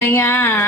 哎呀。